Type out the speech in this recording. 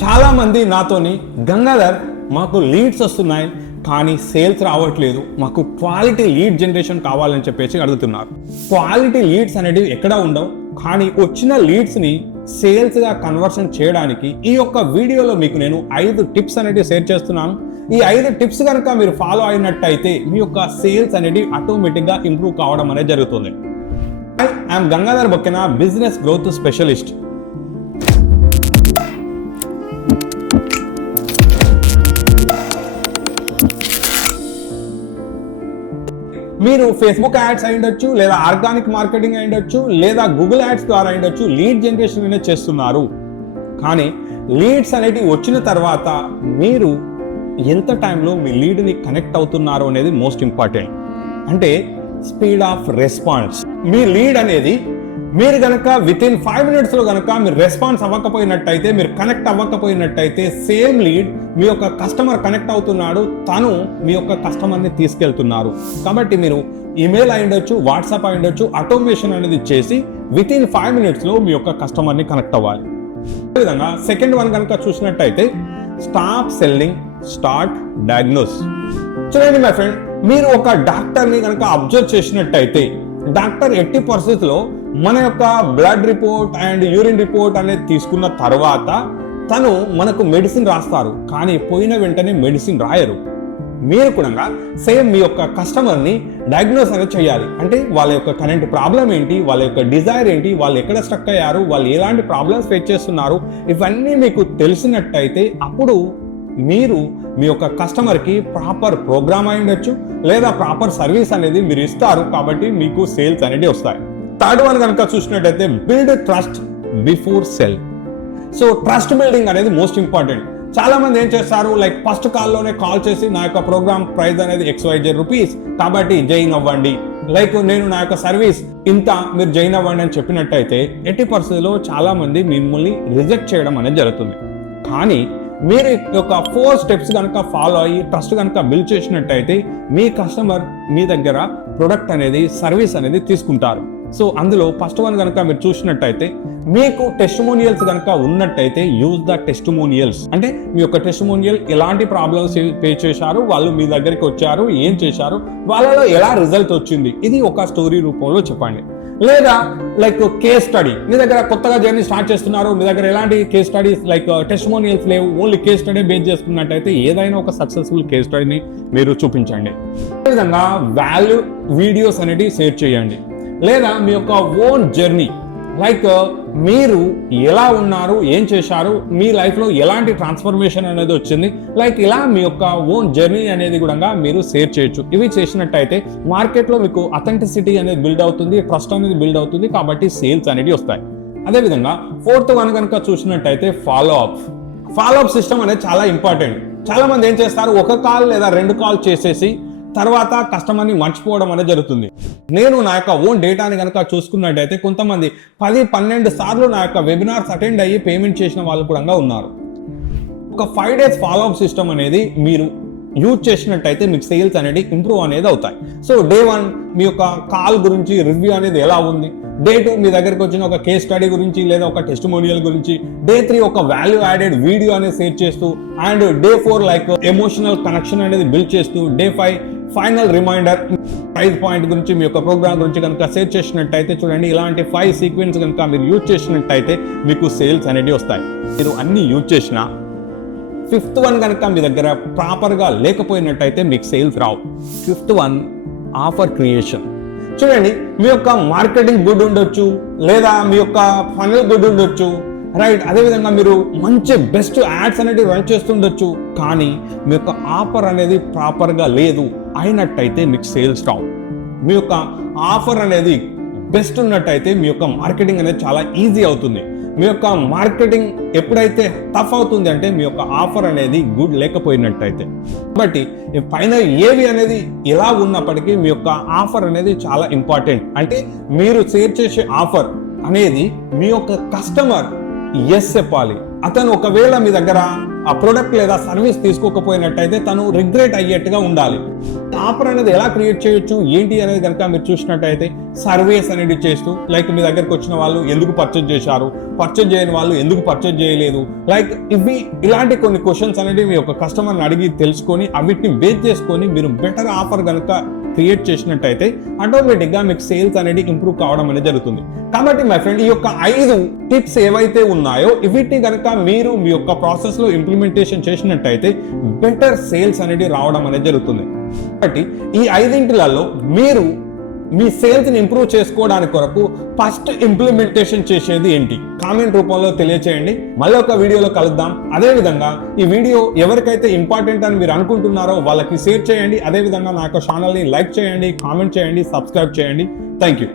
చాలా మంది నాతోని గంగాధర్ మాకు లీడ్స్ వస్తున్నాయి కానీ సేల్స్ రావట్లేదు, మాకు క్వాలిటీ లీడ్ జనరేషన్ కావాలని చెప్పేసి అడుగుతున్నారు. క్వాలిటీ లీడ్స్ అనేవి ఎక్కడ ఉండవు, కానీ వచ్చిన లీడ్స్ని సేల్స్గా కన్వర్షన్ చేయడానికి ఈ యొక్క వీడియోలో మీకు నేను 5 టిప్స్ అనేవి షేర్ చేస్తున్నాను. ఈ 5 టిప్స్ కనుక మీరు ఫాలో అయినట్టయితే మీ యొక్క సేల్స్ అనేది ఆటోమేటిక్గా ఇంప్రూవ్ కావడం అనేది జరుగుతుంది. I'm Gangadhar Bokkena, business growth specialist. మీరు ఫేస్బుక్ యాడ్స్ అయ్యుండొచ్చు, లేదా ఆర్గానిక్ మార్కెటింగ్ అయ్యుండొచ్చు, లేదా గూగుల్ యాడ్స్ ద్వారా అయ్యుండొచ్చు, లీడ్ జనరేషన్ అనేది చేస్తున్నారు. కానీ లీడ్స్ అనేవి వచ్చిన తర్వాత మీరు ఎంత టైంలో మీ లీడ్ని కనెక్ట్ అవుతున్నారు అనేది మోస్ట్ ఇంపార్టెంట్. అంటే speed of response. Me lead అనేది మీరు కనుక విత్ ఇన్ 5 minutesలో కనుక మీరు రెస్పాన్స్ అవ్వకపోయినట్టయితే, మీరు కనెక్ట్ అవ్వకపోయినట్టయితే, సేమ్ లీడ్ మీ యొక్క కస్టమర్ కనెక్ట్ అవుతున్నాడు, తను మీ యొక్క కస్టమర్ని తీసుకెళ్తున్నారు. కాబట్టి మీరు ఈమెయిల్ అయ్యుండొచ్చు, వాట్సాప్ అయ్యుండొచ్చు, ఆటోమేషన్ అనేది చేసి విత్ ఇన్ 5 minutesలో మీ యొక్క కస్టమర్ని కనెక్ట్ అవ్వాలి. అదేవిధంగా సెకండ్ వన్ కనుక చూసినట్టయితే స్టాప్ సెల్లింగ్, స్టార్ట్ డయాగ్నోస్. చూడండి మై ఫ్రెండ్, మీరు ఒక డాక్టర్ని కనుక అబ్జర్వ్ చేసినట్టయితే డాక్టర్ ఎట్టి పరిస్థితుల్లో మన యొక్క blood report and urine report అనేది తీసుకున్న తర్వాత తను మనకు మెడిసిన్ రాస్తారు, కానీ పోయిన వెంటనే మెడిసిన్ రాయరు. మీరు కూడా సేమ్ మీ యొక్క కస్టమర్ని డయాగ్నోస్ అనేది చేయాలి. అంటే వాళ్ళ యొక్క కరెంట్ ప్రాబ్లం ఏంటి, వాళ్ళ యొక్క డిజైర్ ఏంటి, వాళ్ళు ఎక్కడ స్ట్రక్ అయ్యారు, వాళ్ళు ఎలాంటి ప్రాబ్లమ్స్ ఫేస్ చేస్తున్నారు, ఇవన్నీ మీకు తెలిసినట్టయితే అప్పుడు మీరు మీ యొక్క కస్టమర్కి ప్రాపర్ ప్రోగ్రామ్ అయి ఉండొచ్చు, లేదా ప్రాపర్ సర్వీస్ అనేది మీరు ఇస్తారు. కాబట్టి మీకు సేల్స్ అనేది వస్తాయి. థర్డ్ వన్ కనుక చూసినట్టయితే build trust before cell. So trust building అనేది మోస్ట్ ఇంపార్టెంట్. చాలా మంది ఏం చేస్తారు, లైక్ ఫస్ట్ కాల్లోనే కాల్ చేసి నా యొక్క ప్రోగ్రామ్ ప్రైస్ అనేది XYZ రూపీస్, కాబట్టి జాయిన్ అవ్వండి, లైక్ నేను నా యొక్క సర్వీస్ ఇంత, మీరు జాయిన్ అవ్వండి అని చెప్పినట్టయితే ఎట్టి పరిస్థితుల్లో చాలా మంది మిమ్మల్ని రిజెక్ట్ చేయడం అనేది జరుగుతుంది. కానీ మీరు యొక్క 4 స్టెప్స్ కనుక ఫాలో అయ్యి ట్రస్ట్ కనుక బిల్డ్ చేసినట్టయితే మీ కస్టమర్ మీ దగ్గర ప్రొడక్ట్ అనేది, సర్వీస్ అనేది తీసుకుంటారు. సో అందులో ఫస్ట్ వన్ కనుక మీరు చూసినట్టయితే మీకు టెస్టిమోనియల్స్ కనుక ఉన్నట్టయితే యూజ్ ద టెస్టిమోనియల్స్. అంటే మీ యొక్క టెస్టిమోనియల్ ఎలాంటి ప్రాబ్లమ్స్ ఫేస్ చేశారు, వాళ్ళు మీ దగ్గరికి వచ్చారు, ఏం చేశారు, వాళ్ళలో ఎలా రిజల్ట్ వచ్చింది, ఇది ఒక స్టోరీ రూపంలో చెప్పండి. లేదా లైక్ కేస్ స్టడీ, మీ దగ్గర కొత్తగా జర్నీ స్టార్ట్ చేస్తున్నారు, మీ దగ్గర ఎలాంటి కేస్ స్టడీస్ లైక్ టెస్టిమోనియల్స్ లేవు, ఓన్లీ కేస్ స్టడీ బేస్ చేసుకున్నట్టయితే ఏదైనా ఒక సక్సెస్ఫుల్ కేస్ స్టడీని మీరు చూపించండి. అదేవిధంగా వాల్యూ వీడియోస్ అనేవి షేర్ చేయండి. లేదా మీ యొక్క ఓన్ జర్నీ, లైక్ మీరు ఎలా ఉన్నారు, ఏం చేశారు, మీ లైఫ్లో ఎలాంటి ట్రాన్స్ఫర్మేషన్ అనేది వచ్చింది, లైక్ ఇలా మీ యొక్క ఓన్ జర్నీ అనేది కూడా మీరు షేర్ చేయొచ్చు. ఇవి చేసినట్టయితే మార్కెట్లో మీకు అథెంటిసిటీ అనేది బిల్డ్ అవుతుంది, ట్రస్ట్ అనేది బిల్డ్ అవుతుంది, కాబట్టి సేల్స్ అనేవి వస్తాయి. అదేవిధంగా ఫోర్త్ వన్ కనుక చూసినట్టయితే ఫాలో అప్ సిస్టమ్ అనేది చాలా ఇంపార్టెంట్. చాలా మంది ఏం చేస్తారు, ఒక కాల్ లేదా 2 కాల్ చేసేసి తర్వాత కస్టమర్ని మర్చిపోవడం అనేది జరుగుతుంది. నేను నా యొక్క ఓన్ డేటాని కనుక చూసుకున్నట్టయితే కొంతమంది 10-12 సార్లు నా యొక్క వెబినార్స్ అటెండ్ అయ్యి పేమెంట్ చేసిన వాళ్ళు కూడా ఉన్నారు. ఒక 5 days ఫాలోఅప్ సిస్టమ్ అనేది మీరు యూజ్ చేసినట్టయితే మీకు సేల్స్ అనేది ఇంప్రూవ్ అనేది అవుతాయి. సో డే 1 మీ యొక్క కాల్ గురించి రివ్యూ అనేది ఎలా ఉంది, డే 2 మీ దగ్గరికి వచ్చిన ఒక కేస్ స్టడీ గురించి లేదా ఒక టెస్టిమోనియల్ గురించి, డే 3 ఒక వాల్యూ యాడెడ్ వీడియో అనేది షేర్ చేస్తూ, and day 4 like emotional connection అనేది బిల్డ్ చేస్తూ, day 5 final reminder prize point గురించి, మీ యొక్క ప్రోగ్రామ్ గురించి కనుక షేర్ చేసినట్టయితే చూడండి, ఇలాంటి 5 సీక్వెన్స్ కనుక మీరు యూజ్ చేసినట్టయితే మీకు సేల్స్ అనేవి వస్తాయి. మీరు అన్ని యూజ్ చేసిన 5th వన్ కనుక మీ దగ్గర ప్రాపర్గా లేకపోయినట్టయితే మీకు సేల్స్ రావు. 5th one offer creation. చూడండి, మీ యొక్క మార్కెటింగ్ గుడ్ ఉండొచ్చు, లేదా మీ యొక్క ఫనల్ గుడ్ ఉండొచ్చు, రైట్. అదేవిధంగా మీరు మంచి బెస్ట్ యాడ్స్ అనేవి రన్ చేస్తుండొచ్చు, కానీ మీ యొక్క ఆఫర్ అనేది ప్రాపర్గా లేదు అయినట్టయితే మీకు సేల్స్ రావు. మీ యొక్క ఆఫర్ అనేది బెస్ట్ ఉన్నట్టయితే మీ యొక్క మార్కెటింగ్ అనేది చాలా ఈజీ అవుతుంది. మీ యొక్క మార్కెటింగ్ ఎప్పుడైతే టఫ్ అవుతుంది అంటే మీ యొక్క ఆఫర్ అనేది గుడ్ లేకపోయినట్టయితే. కాబట్టి పైన ఏవి అనేది ఎలా ఉన్నప్పటికీ మీ యొక్క ఆఫర్ అనేది చాలా ఇంపార్టెంట్. అంటే మీరు షేర్ చేసే ఆఫర్ అనేది మీ యొక్క కస్టమర్ ఎస్ చెప్పాలి, అతను ఒకవేళ మీ దగ్గర ఆ ప్రొడక్ట్ లేదా సర్వీస్ తీసుకోకపోయినట్టయితే తను రిగ్రెట్ అయ్యేట్టుగా ఉండాలి. ఆఫర్ అనేది ఎలా క్రియేట్ చేయొచ్చు ఏంటి అనేది కనుక మీరు చూసినట్టయితే సర్వేస్ అనేది చేస్తూ, లైక్ మీ దగ్గరకు వచ్చిన వాళ్ళు ఎందుకు పర్చేజ్ చేశారు, పర్చేజ్ చేయని వాళ్ళు ఎందుకు పర్చేజ్ చేయలేదు, లైక్ ఇలాంటి కొన్ని క్వశ్చన్స్ అనేది మీ యొక్క కస్టమర్ని అడిగి తెలుసుకొని అవిటిని బేస్ చేసుకొని మీరు బెటర్ ఆఫర్ కనుక క్రియేట్ చేసినట్టయితే ఆటోమేటిక్గా మీకు సేల్స్ అనేది ఇంప్రూవ్ కావడం అనేది జరుగుతుంది. కాబట్టి మై ఫ్రెండ్, ఈ యొక్క 5 టిప్స్ ఏవైతే ఉన్నాయో వీటిని కనుక మీరు మీ యొక్క ప్రాసెస్ లో ఇంప్లిమెంటేషన్ చేసినట్టయితే బెటర్ సేల్స్ అనేది రావడం అనేది జరుగుతుంది. కాబట్టి ఈ 5లలో మీరు మీ సేల్స్ ని ఇంప్రూవ్ చేసుకోవడానికి కొరకు ఫస్ట్ ఇంప్లిమెంటేషన్ చేసేది ఏంటి కామెంట్ రూపంలో తెలియచేయండి. మళ్ళీ ఒక వీడియోలో కలుద్దాం. అదే విధంగా ఈ వీడియో ఎవరికైతే ఇంపార్టెంట్ అని మీరు అనుకుంటున్నారో వాళ్ళకి షేర్ చేయండి. అదే విధంగా నా యొక్క ఛానల్ ని లైక్ చేయండి, కామెంట్ చేయండి, సబ్స్క్రైబ్ చేయండి. Thank you.